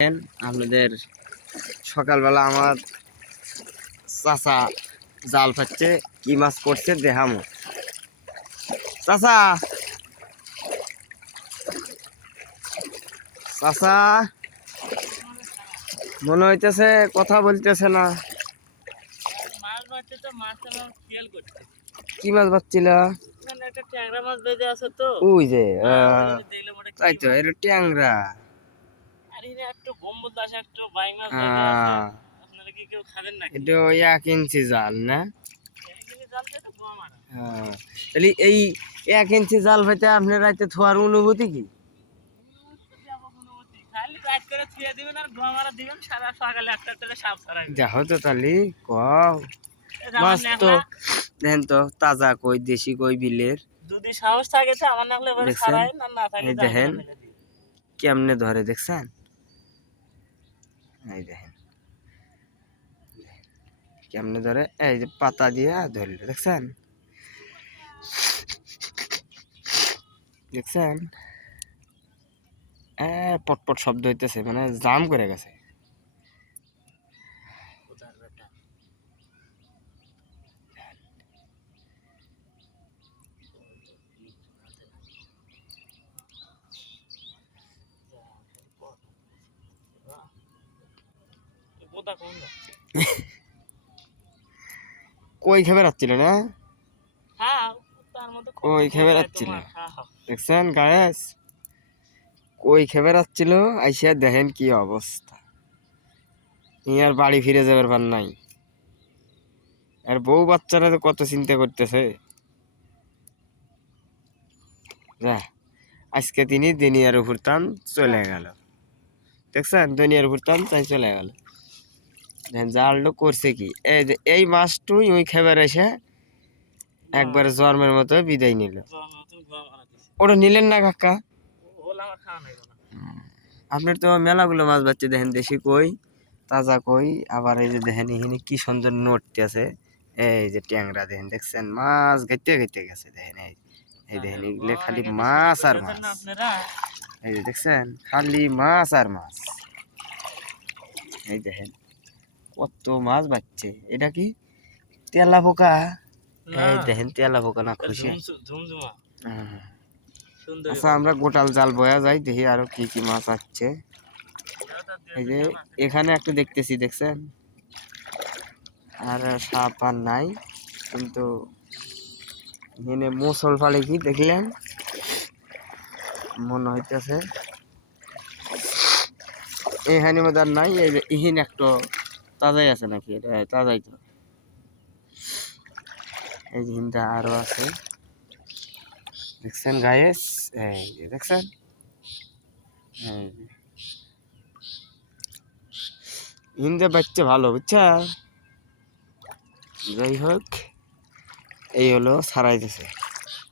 আপনাদের সকালবেলা আমার চাচা জাল ফাচ্ছে, কি মাছ পড়ছে দেখামো। চাচা চাচা মনে হইতেছে কথা বলতেছে না। কি মাছ পাচ্ছিল? ওই যে তাই তো, এটা ট্যাংরা। এটা 1 ইঞ্চি জাল না? তাহলে এই 1 ইঞ্চি জাল পাইতে আপনার রাইতে থোয়ার অনুভূতি কি? দেখো তো তাহলে মাছ তো দেখেন তো, তাজা কই, দেশি কই, বিলের। যদি সাহস থাকে তো আমার নাকলে বলে ছাড়াই না, না থাকে দেখেন কেমনে ধরে, দেখছেন? এই দেখেন কেমনে ধরে, এই যে পাতা দিয়ে ধরলে, দেখছেন? দেখছেন পটপট শব্দ হইতেছে, মানে জাম করে গেছে। কই খেবে রাখছিল না? কই খেবে রাখছিল, দেখছেন গায়েস? কই খেবে রাখছিল, আইসা দেখেন কি অবস্থা। ইয়ার বাড়ি ফিরে যাবার পার নাই। আর বউ বাচ্চারা তো কত চিন্তা করতেছে। আজকে তিনি দুনিয়ার উপর টান চলে গেল, দেখছেন? দুনিয়ার উপর টান তাই চলে গেল। জালটা করছে কি, এই যে এই মাছটুই ওই খেবার এসে একবার জন্মের মতো বিদায় নিল। ওটা নিলেন না কাকা? আপনার তো মেলাগুলো মাছ বাচ্চা দেখেন, দেশি কই, তাজা কই, আবার এই যে দেখেন এখানে কি সুন্দর নোটটি আছে। এই যে ট্যাংরা দেখেন, দেখছেন? মাছ গাইতে গাইতে গেছে, দেখেন এই দেখেন, এগুলো খালি মাছ আর মাছ। এই যে দেখছেন, খালি মাছ আর মাছ। এই দেখেন কত মাছ বাচ্চে। এটা কি তেলা পোকা? এই দেখেন তেলা পোকা না, খুশি। আচ্ছা, আমরা গোটাল জাল বয়া যাই, দেখি আরো কি কি মাছ আছে। এই যে এখানে একটা দেখতেছি, দেখছেন? আর সাপ আর নাই, কিন্তু এখানে মোসল ফালে কি দেখলেন মনে হইতেছে। এখানে মধ্যে আর নাই। এই যে ইহিন একটা তাজাই আছে নাকি? এটা তাজাই তো। এই যে হিনটা আরো আছে, দেখছেন গায়েস? এই যে দেখছেন, হিন্দে বাচ্চা ভালো, বুঝছা? যাই হোক, এই হলো ছাড়াইতেছে।